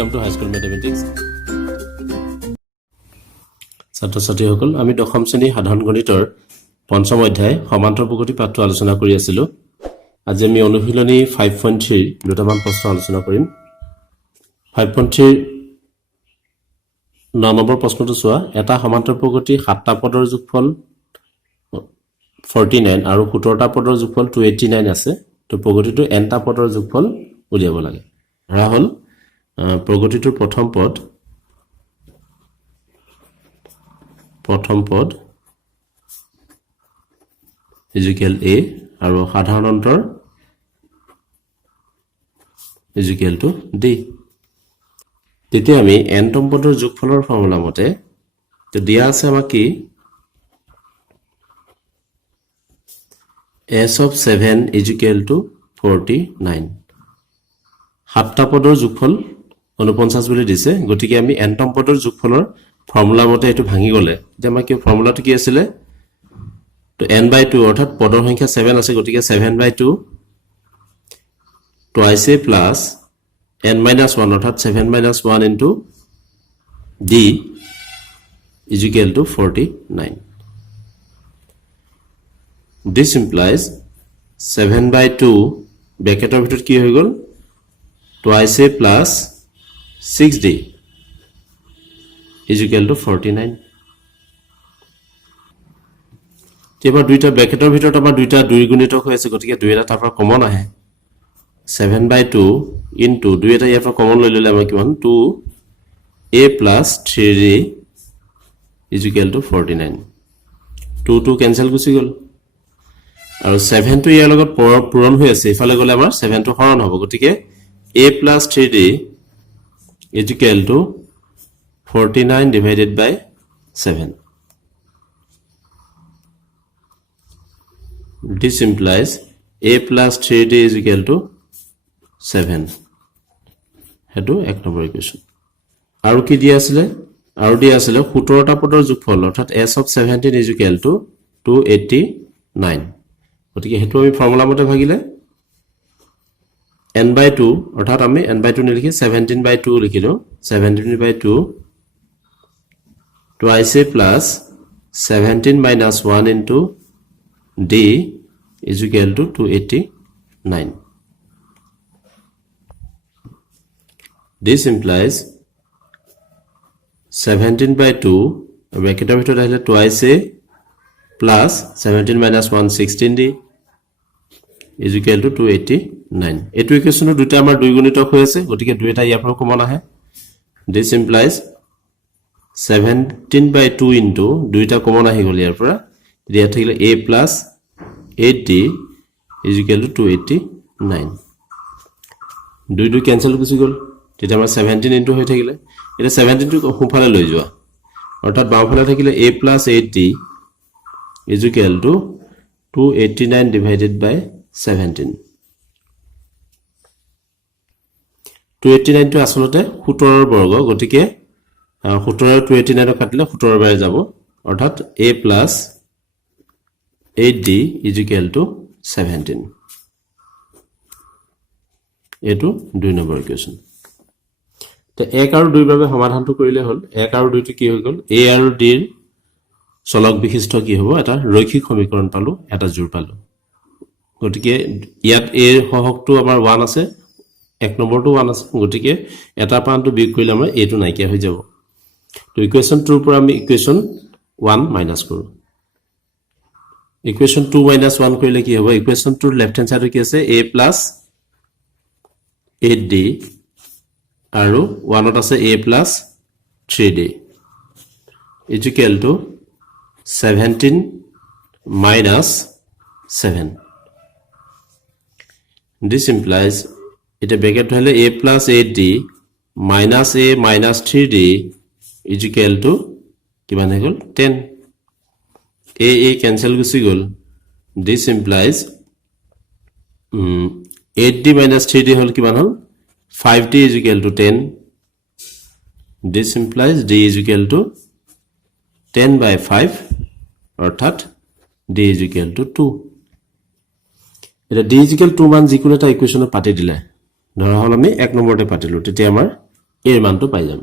Welcome to High School Mathematics. ছাত্ৰ ছাত্ৰীসকল আমি দশম শ্ৰেণী সাধাৰণ গণিতৰ পঞ্চম অধ্যায় সমান্তৰ প্ৰগতি পাঠটো আলোচনা কৰি আছিলোঁ। আজি আমি অনুশীলনী 5.3 দুটামান প্ৰশ্ন আলোচনা কৰিম। 5.3 9 নম্বৰ প্ৰশ্নটো চোৱা, এটা সমান্তৰ প্ৰগতি 7টা পদৰ যোগফল 49 আৰু 17টা পদৰ যোগফল 289 আছে। তো প্ৰগতিটো nটা পদৰ যোগফল উলিয়াব লাগে। ধৰা হ'ল প্ৰগতিটোৰ প্ৰথম পদ ইকুৱেল a আৰু সাধাৰণ অন্তৰ ইকুৱেল টু d। তেতিয়া আমি nতম পদৰ যোগফলৰ ফৰ্মুলা মতে তো দিয়া আছে আমাক কি s of 7 ইকুৱেল টু 49। 7টা পদৰ যোগফল 49 বুলি দিছে, গতিকে আমি nতম পদৰ যোগফলৰ ফৰ্মুলা মতে এটো ভাঙি গলে তেতিয়া আমাৰ কি ফৰ্মুলাটো কি আছিল তো n/2 অৰ্থাৎ পদৰ সংখ্যা 7 আছে, গতিকে 7/2 twice a plus n-1 অৰ্থাৎ 7 - 1 into d is equal to 49. This implies 7/2 ব্ৰেকেটৰ ভিতৰত কি হৈ গল twice a plus 6d is equal to 49. এবাৰ দুইটা ব্ৰেকেটৰ ভিতৰত আমাৰ দুইটা দুই গুণিতক হৈ আছে, গতিকে দুই এটা তাৰ পৰা কমন আহে 7/2 into দুই এটা ইয়াৰ পৰা কমন লৈ ললে আমাৰ কিমান 2a plus 3d is equal to 49. 2 cancel গুচি গল আৰু 7 টো ইয়াৰ লগত পূৰণ হৈ আছে, ইফালে গলে আমাৰ 7 টো হৰণ হ'ব, গতিকে a plus 3d is equal to 49 divided by 7. This implies a plus 3d is equal to 7. হেতু এক নম্বৰ ইকুৱেশ্যন। আৰু কি দিয়া আছিল 17টা পদৰ যোগফল অৰ্থাৎ s of 17 is equal to 289। গতিকে হেতু আমি ফৰ্মুলা মতে ভাগিলে n/2 অৰ্থাৎ আমি n/2 নিলিখি 17/2 লিখিলো। 17/2 twice a plus 17 - 1 into d is equal to 289. This implies 17/2 ব্ৰেকেটৰ ভিতৰত আহিলে twice a plus 17 - 1 16d is equal to 289. এইটো ইকুৱেশ্যনৰ দুটা আমাৰ দুই গুণিতক হৈ আছে, গতিকে দুই এটা ইয়াৰ পৰা কমন আহে। This implies 17/2 into দুইটা কমন আহি গল ইয়াৰ পৰা, দিয়া থাকিলে a plus 8d is equal to 289. দুই কেনসেল গুচি গল, তেতিয়া আমাৰ 17 into হৈ থাকিলে। এটা 17 টো সোঁফালে লৈ যোৱা অৰ্থাৎ বাওঁফালে থাকিলে a plus 8d is equal to 289 divided by 17. 289 টো আসলতে 17 ৰ বৰ্গ, গতিকে 17 আৰু 289 কাটিলে 17 বাৰে যাব, অৰ্থাৎ a plus 8d is equal to 17. এটো দুই নম্বৰ ইকুৱেশ্যন। তে 1 আৰু 2 বাবে সমাধানটো কৰিলে হ'ল। 1 আৰু 2 টো কি হৈ গল a আৰু d ৰ চলক বিশিষ্ট কি হ'ব এটা ৰৈখিক সমীকৰণ পালো, এটা জোৰ পালো। গতিকে ইয়াত a ৰ সহগটো আমাৰ 1 আছে, এক নম্বৰটো 1 আছে, গতিকে এটা পানটো বিয়োগ কৰিলে আমাৰ a টো নাইকিয়া হৈ যাব। তো ইকুৱেশ্যন 2 ৰ পৰা আমি ইকুৱেশ্যন 1 মাইনাস কৰো। ইকুৱেশ্যন 2 - 1 কৰিলে কি হ'ব ইকুৱেশ্যন 2 ৰ লেফট হ্যান্ড সাইডে কি আছে a plus 8d আৰু 1ত আছে a plus 3d is equal to 17 minus 7. This implies এটা ব্ৰেকেট হলে a plus 8d minus a minus 3d is equal to কিমান হৈ গল 10. a cancel গুচি গল। This implies 8d minus 3d হল কিমান হল 5d is equal to 10. This implies d is equal to 10/5 অর্থাৎ d is equal to 2. এটা d is equal to মান যিকোনো এটা ইকুৱেশ্যনত পাতি দিলে, ধৰা হল আমি এক নম্বৰতে পাতিলো, তেতিয়া আমাৰ এৰ মানটো পাই যাম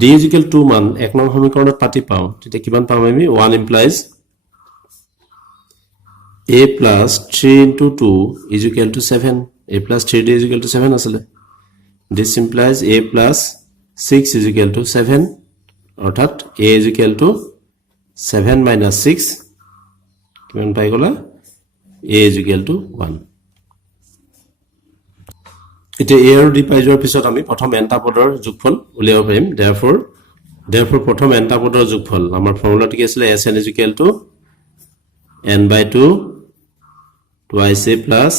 d is equal to মান এক নং সমীকৰণত পাতি পাওঁ তেতিয়া কিমান পাম আমি 1 implies a plus 3 into 2 is equal to 7 a plus 3d is equal to 7 আসলে this implies a plus 6 is equal to 7 অর্থাৎ a is equal to 7 minus 6 কিমান পাই গলা a is equal to 1 এটা a আৰু d পাই যোৱাৰ পিছত আমি প্ৰথম এনটা পদৰ যোগফল উলিয়াব পাৰিম therefore প্ৰথম এনটা পদৰ যোগফল আমাৰ ফৰ্মুলাটো কি আছিল sn is equal to n by 2 twice a plus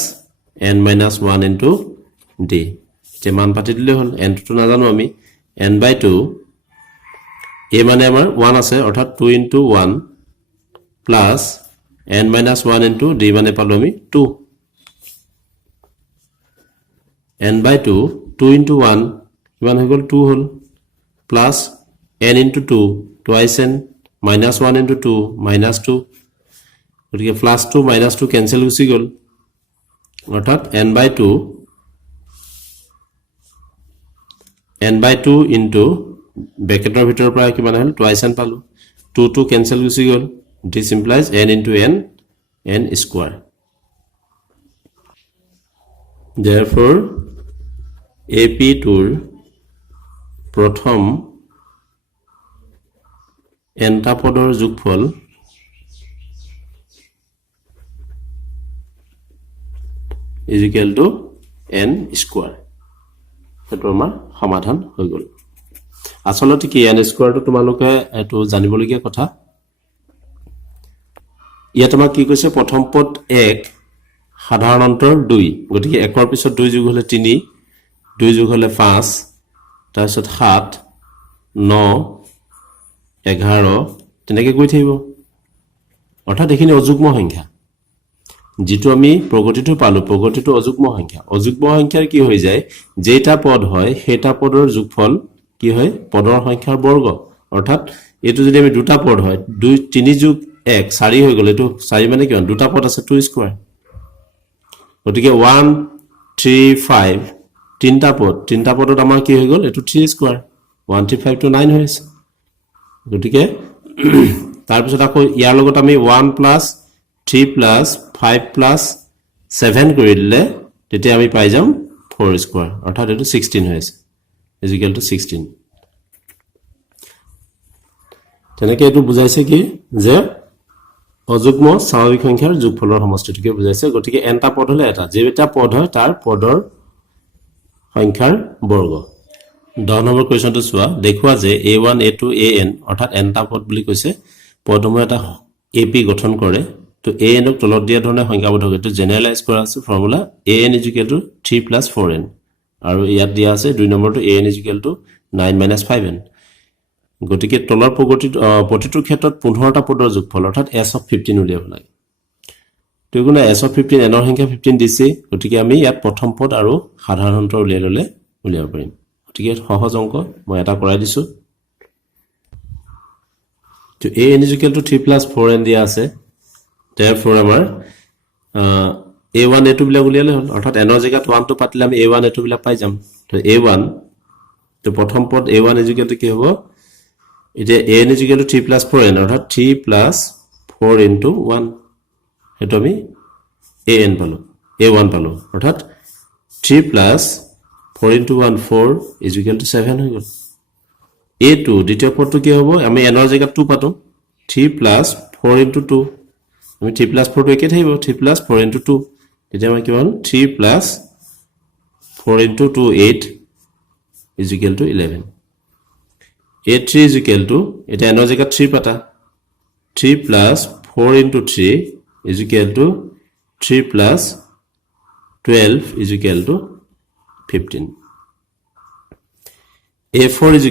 n minus 1 into d যে মান পাতি দিলে হল n টো নাজানো আমি n by 2 a মানে আমাৰ 1 আছে অৰ্থাৎ 2 into 1 plus n minus 1 into d মানে পালো আমি 2 n by 2 2 into 1 কিমান হৈ গল 2 হল plus n into 2 twice n minus 1 into 2 minus 2 গতিকে plus 2 minus 2 cancel গুচি গল অর্থাৎ n by 2 into ব্ৰেকেটৰ ভিতৰৰ পৰা কিমান হ'ল twice n পালো 2 2 cancel গুচি গল this implies n into n square therefore ap tour প্ৰথম এনটা পদৰ যোগফল is equal to n square এটো আমাৰ সমাধান হৈ গল আসলতে কি n square টো তোমালোকে এটো জানিবলগীয়া কথা ইয়াত আমাৰ কি কৈছে প্ৰথম পদ 1 সাধাৰণ অন্তৰ 2 গতিকে 1 ৰ পিছত 2 যোগ হলে 3 2 যোগ হলে 5 তাৰ পিছত 7 9 11 তেনেকৈ গৈ থাকিব অৰ্থাৎ এখিনি অযুগ্ম সংখ্যা যেটো আমি প্ৰগতিটো পালো প্ৰগতিটো অযুগ্ম সংখ্যাৰ কি হৈ যায় যেটা পদ হয় হেটা পদৰ যোগফল কি হয় পদৰ সংখ্যাৰ বৰ্গ অৰ্থাৎ এটো যদি আমি দুটা পদ হয় 2 3 যোগ 1 4 হৈ গলে এটো 4 মানে কিমান দুটা পদ আছে 2 স্কয়াৰ গতিকে 1 3 5 তিনটা পদত আমাৰ কি হৈ গল এটো 3 স্কয়াৰ 1 3 5 to 9 হৈছে গতিকে তাৰ পিছত আকৌ ইয়াৰ লগত আমি 1 plus 3 plus 5 plus 7 কৰি দিলে তেতিয়া আমি পাই যাম 4 স্কয়াৰ অৰ্থাৎ এটো 16 হৈছে is equal to 16 তেনেকৈ এটো বুজাইছে কি যে অযুগ্ম স্বাভাৱিক সংখ্যাৰ যোগফলৰ সমষ্টিটোকে বুজাইছে গতিকে nটা পদ হলে এটা যেটা পদ হয় তাৰ পদৰ সংখ্যাৰ বৰ্গ 10 নম্বৰ কোৱেশ্চনটো চোৱা দেখুৱা যে a1 a2 an অৰ্থাৎ nটা পদ বুলি কৈছে পদসমূহ এটা ap গঠন কৰে তো an ক তলত দিয়া ধৰণে সংখ্যাবোধক এটো জেনাৰেলাইজ কৰা আছে ফৰ্মুলা an = 3 + 4n আৰু ইয়াত দিয়া আছে 2 নম্বৰটো an = 9 - 5n গতিকে তলৰ প্ৰতিটোৰ ক্ষেত্ৰত 15টা পদৰ যোগফল অৰ্থাৎ s of 15 উলিয়াব লাগে তো গুণা s of 15 n ৰ সংখ্যা 15 দিছে গতিকে আমি ইয়াত প্ৰথম পদ আৰু সাধাৰণ অন্তৰ উলিয়াব পাৰিম গতিকে সহজ অংক মই এটা কৰাই দিছো তো an = 3 + 4n দিয়া আছে therefore আমাৰ a1 a2 বিলাক উলিয়ালে হ'ল অৰ্থাৎ n ৰ জায়গাত 1 টো পাতিলে আমি a1 a2 বিলাক পাই যাম তো a1 তো প্ৰথম পদ a1 = কি হ'ব এটা an = 3 + 4n অৰ্থাৎ 3 + 4 into 1 হেতু আমি a1 পালো অৰ্থাৎ 3 + 4 into 1 4 = 7 হৈ গল a2 দ্বিতীয় পদটো কি হ'ব আমি n ৰ জায়গাত 2 পাতো 3 + 4 into 2 আমি 3 + 4 টো একে থাকিব 3 + 4 into 2 তেতিয়া আমাৰ কি হ'ল 3 + 4 into 2 8 = 11 a3 = এটা n ৰ জায়গাত 3 পাতা 3 + 4 into 3 = 3 + 12 = 15 a4 =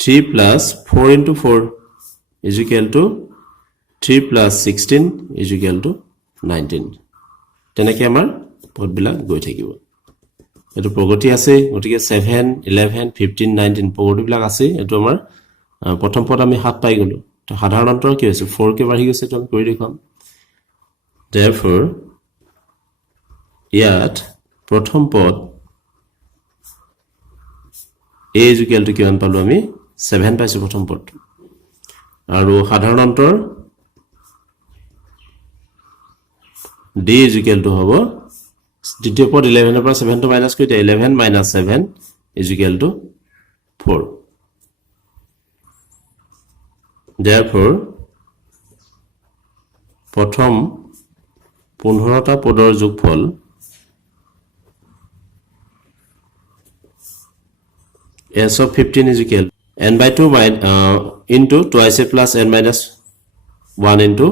3 + 4 into 4 = 3 + 16 = 19 তেনেকৈ আমাৰ পদবিলাক গৈ থাকিব এটো প্ৰগতি আছে গতিকে 7 11 15 19 প্ৰগতিবিলাক আছে এটো আমাৰ প্ৰথম পদ আমি 7 পাই গলো তো সাধাৰণ অন্তৰ কি হৈছে 4 কে বাঢ়ি গৈছে তো আমি কৰি দেখাম therefore ইয়াত প্ৰথম পদ a is equal to কিমান পালো আমি 7 পাইছো প্ৰথম পদটো আৰু সাধাৰণ অন্তৰ d is equal to হ'ব দ্বিতীয় পদ 11 পৰা 7 টো মাইনাস কৰি 11 minus 7 is equal to 4 therefore প্ৰথম 15টা পদৰ যোগফল s of 15 is equal n by 2 into twice a plus n minus 1 into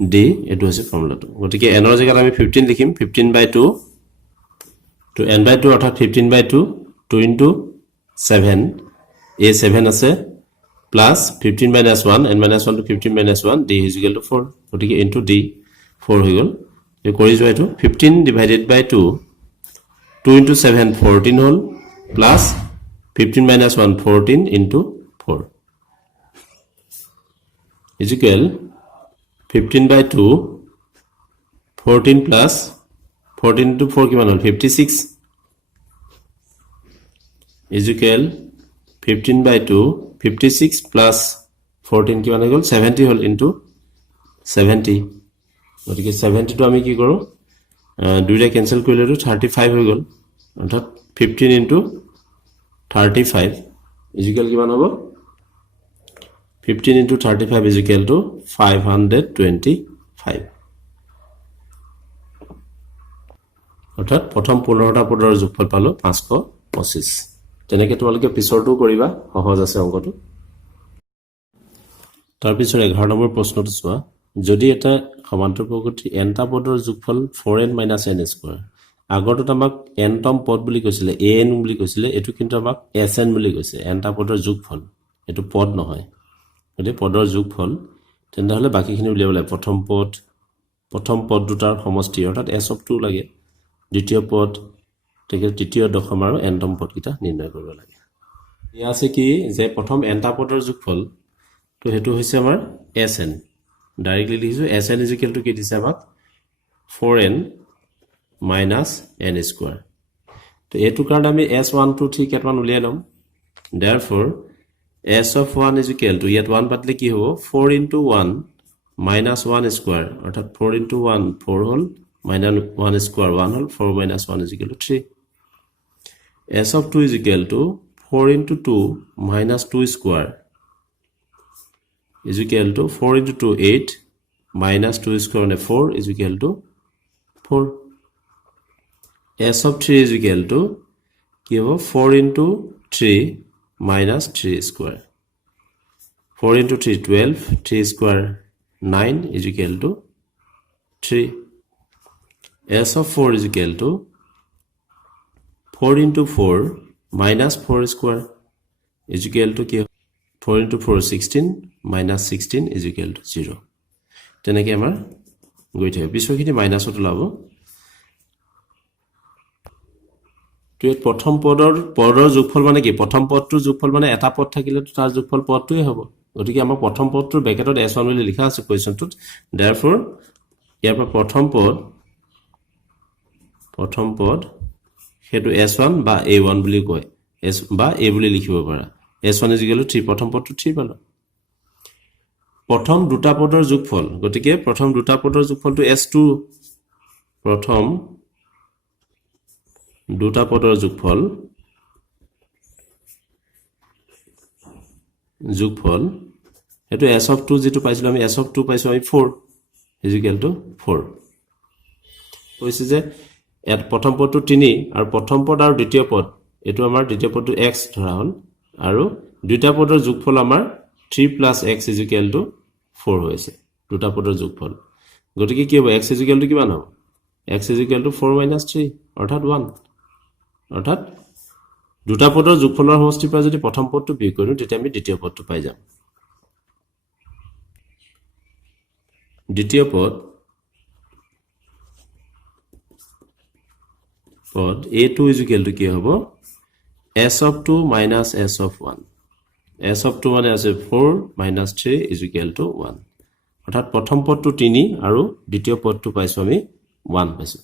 d এটো আছে ফৰ্মুলাটো গতিকে n ৰ জায়গাত আমি 15 লিখিম 15 by 2 to n by 2 অৰ্থাৎ 15 by 2 2 into 7 a 7 আছে plus 15 minus 1 n minus 1 to 15 minus 1 d is equal to 4 গতিকে into d 4 হৈ গল এই কৰি যোৱা এটো 15 divided by 2 2 into 7 14 hall plus 15 minus 1 14 into 4 is equal 15 by 2 14 plus 14 into 4 কিমান হল 56 is equal 15 by 2 56 plus 14 কিমান হল 70 হল into 70 গতিকে 70 টো আমি কি কৰো দুইটা ক্যান্সেল কৰিলে 35 হৈ গল অৰ্থাৎ 15 into 35 is equal কিমান হ'ব 15 into 35 is equal to 525 অৰ্থাৎ প্ৰথম 15টা পদৰ যোগফল পালো 525 তেনেকৈ তোমালোকে পিছৰটো কৰিবা সহজ আছে অংকটো তাৰ পিছৰ 11 নম্বৰ প্ৰশ্নটো চোৱা যদি এটা সমান্তৰাল প্ৰকৃতিৰ nটা পদৰ যোগফল 4n - n স্কয়াৰ আগৰটো আমাক n তম পদ বুলি কৈছিলে an বুলি কৈছিলে এটো কিন্তু আমাক sn বুলি কৈছে nটা পদৰ যোগফল এটো পদ নহয় এটো পদৰ যোগফল তেন্তে বাকিখিনি উলিয়াব লাগে প্ৰথম পদ দুটাৰ সমষ্টি অৰ্থাৎ s of 2 লাগে দ্বিতীয় পদ থেকে তৃতীয় দশম আৰু n তম পদকিটা নিৰ্ণয় কৰিব লাগে ইয়া আছে কি যে প্ৰথম nটা পদৰ যোগফল তো হেতু হৈছে আমাৰ sn ডাইৰেক্টলি লিখিছো sn is equal to কি দিছে আমাক 4n minus n square তো এটো কাৰণ আমি s1 2 3 কেটমান উলিয়াই লম therefore s of 1 is equal to ইয়াত 1 পাতলে কি হ'ব 4 into 1 minus 1 square অৰ্থাৎ 4 into 1 4 hall minus 1 square 1 hall 4 minus 1 is equal to 3 s of 2 is equal to 4 into 2 minus 2 square is equal to 4 into 2 8 minus 2 square and 4 is equal to 4 s of 3 is equal to কি হ'ব 4 into 3 minus 3 square 4 into 3 12 3 square 9 is equal to 3 s of 4 is equal to 4 into 4 minus 4 square is equal to কি 4 into 4 16 minus 16 is equal to 0 তেনেকৈ আমাৰ গৈ থাকে পিছৰখিনি মাইনাসত ওলাব তো প্ৰথম পদৰ যোগফল মানে কি প্ৰথম পদটোৰ যোগফল মানে এটা পদ থাকিলে তাৰ যোগফল পদটোই হ'ব গতিকে আমাৰ প্ৰথম পদটোৰ ব্ৰেকেটত s1 বুলি লিখা আছে কোৱেশ্চনটোত therefore ইয়াৰ পৰা প্ৰথম পদ হেতু s1 বা a1 বুলি কয় s বা a বুলি লিখিব পাৰা s1 is equal to 3 প্ৰথম পদটো 3 পালো প্ৰথম দুটা পদৰ যোগফল গতিকে প্ৰথম দুটা পদৰ যোগফলটো s2 প্ৰথম দুটা পদৰ যোগফল হেতু s of 2 যেটো পাইছিলো আমি s of 2 পাইছো আমি 4 is equal to 4 কৈছে যে এত প্ৰথম পদটো 3 আৰু প্ৰথম পদ আৰু দ্বিতীয় পদ এটো আমাৰ দ্বিতীয় পদটো x ধৰা হল আৰু দুটা পদৰ যোগফল আমাৰ 3 plus x is equal to 4 হৈছে দুটা পদৰ যোগফল গতিকে কি হ'ব x is equal to কিমান হ'ব x is equal to 4 minus 3 অৰ্থাৎ 1 অৰ্থাৎ দুটা পদৰ যোগফলৰ সমষ্টিৰ পৰা যদি প্ৰথম পদটো বিয়োগ কৰো তেতিয়া আমি দ্বিতীয় পদটো পাই যাম দ্বিতীয় পদ a2 is equal to কি হ'ব s of 2 minus s of 1 s of 2 মানে আছে 4 minus 3 is equal to 1 অৰ্থাৎ প্ৰথম পদটো 3 আৰু দ্বিতীয় পদটো পাইছো আমি 1 পাইছো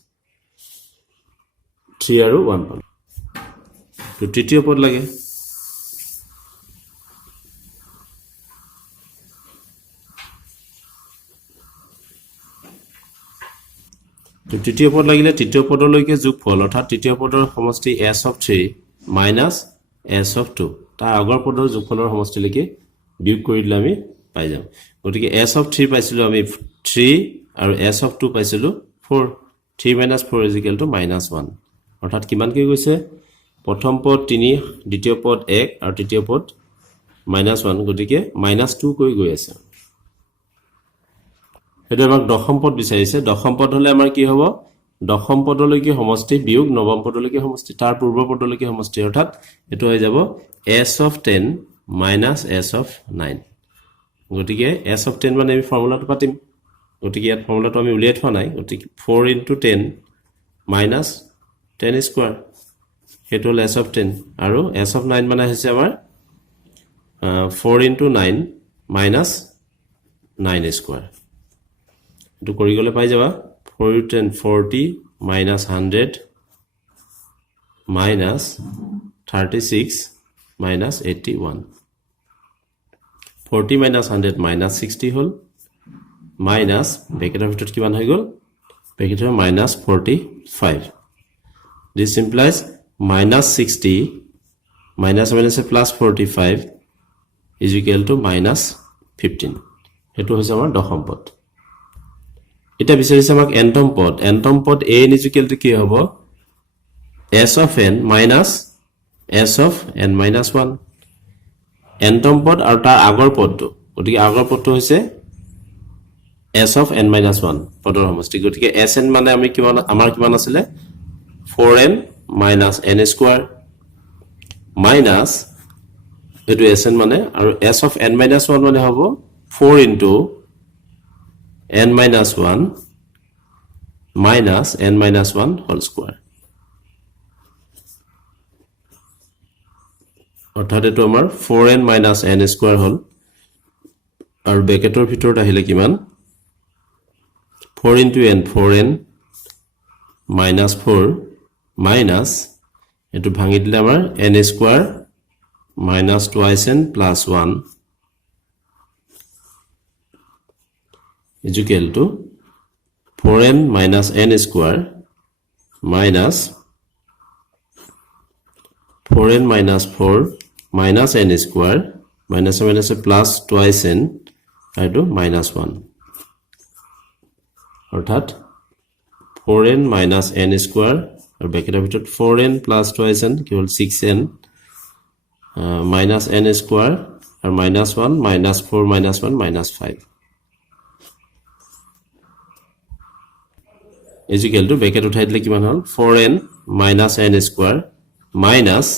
3 আৰু 1 পালো তো তৃতীয় পদ লাগে তো তৃতীয় পদ লাগিলে তৃতীয় পদলৈকে যোগফল অৰ্থাৎ তৃতীয় পদৰ সমষ্টি s of 3 minus s of 2 তাৰ আগৰ পদৰ যোগফলৰ সমষ্টিলৈকে বিয়োগ কৰি দিলে আমি পাই যাম গতিকে s of 3 পাইছিলো আমি 3 আৰু s of 2 পাইছিলো 4 3 minus 4 is equal to minus 1 অৰ্থাৎ কিমান কৈ গৈছে প্ৰথম পদ 3 দ্বিতীয় পদ 1 আৰু তৃতীয় পদ minus 1 গতিকে minus 2 কৈ গৈ আছে এটা আমাক দশম পদ বিচাৰিছে দশম পদ হলে আমাৰ কি হ'ব দশম পদলৈকে সমষ্টি বিয়োগ নৱম পদলৈকে সমষ্টি তাৰ পূৰ্ব পদলৈকে সমষ্টি অৰ্থাৎ এটো হৈ যাব s of 10 minus s of 9 গতিকে s of 10 মানে আমি ফৰ্মুলাটো পাতিম গতিকে ইয়াত ফৰ্মুলাটো আমি উলিয়াই থোৱা নাই গতিকে 4 into 10 minus 10 square হেতু হ'ল s of 10 আৰু s of 9 মানে হৈছে আমাৰ 4 into 9 minus 9 square এটো কৰি গলে পাই যাবা 4 into 10 40 minus 100 minus 36 minus 81 40 minus 100 minus 60 হল minus ব্ৰেকেটৰ ভিতৰত কিমান হৈ গল ব্ৰেকেটৰ minus 45 this implies minus 60 minus minus plus 45 is equal to minus 15 এটো হৈছে আমাৰ দশম পদ এটা বিচাৰিছে আমাক nতম পদ a is equal to কি হ'ব s of n minus s of n minus 1 nতম পদ আৰু তাৰ আগৰ পদটো গতিকে আগৰ পদটো হৈছে s of n minus 1 পদৰ সমষ্টি গতিকে sn মানে আমি কিমান আমাৰ কিমান আছিল 4n minus n square minus এটো sn মানে আৰু s of n minus 1 মানে হ'ব 4 into n minus 1 minus n minus 1 whole square অৰ্থাৎ এটো আমাৰ 4n minus n square হল আৰু ব্ৰেকেটৰ ভিতৰত আহিলে কিমান 4 into n 4n minus 4 minus এটো ভাঙি দিলে আমাৰ n square minus twice n plus 1 is equal to 4n minus n square minus 4n minus 4 minus n square minus minus plus twice n into minus 1 অৰ্থাৎ 4n minus n square আৰু ব্ৰেকেটৰ ভিতৰত 4n plus twice n কি হ'ল 6n minus n square আৰু minus 1 minus 4 minus 1 minus 5 is equal to bracket উঠাই দিলে কিমান হ'ল 4n minus n square minus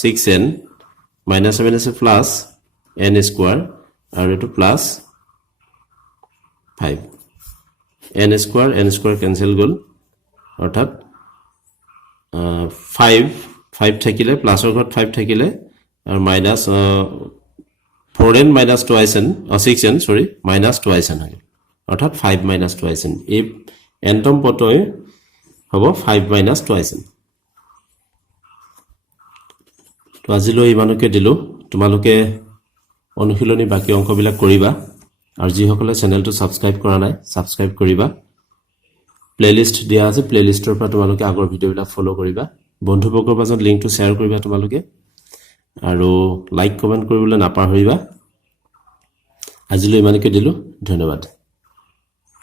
6n minus minus plus n square আৰু এটো plus 5 n square cancel গল অৰ্থাৎ 5 থাকিলে প্লাসৰ ঘৰত 5 থাকিলে আৰু minus 4n minus twice n 6n sorry minus twice n হয় অৰ্থাৎ 5 minus twice n এই nতম পদই হ'ব 5 minus twice n তো আজিলৈ ইমানকে দিলো তোমালোকে অনুশীলনী বাকি অংকবিলাক কৰিবা আৰু যিসকলে চেনেলটো সাবস্ক্ৰাইব কৰা নাই সাবস্ক্ৰাইব কৰিবা প্লেলিষ্ট দিয়া আছে প্লেলিষ্টৰ পৰা তোমালোকে আগৰ ভিডিওবিলাক ফলো কৰিবা বন্ধুবৰ্গৰ মাজত লিংকটো শেয়াৰ কৰিবা তোমালোকে আৰু লাইক কমেন্ট কৰিবলৈ নাপাহৰিবা আজিলৈ ইমানকে দিলো ধন্যবাদ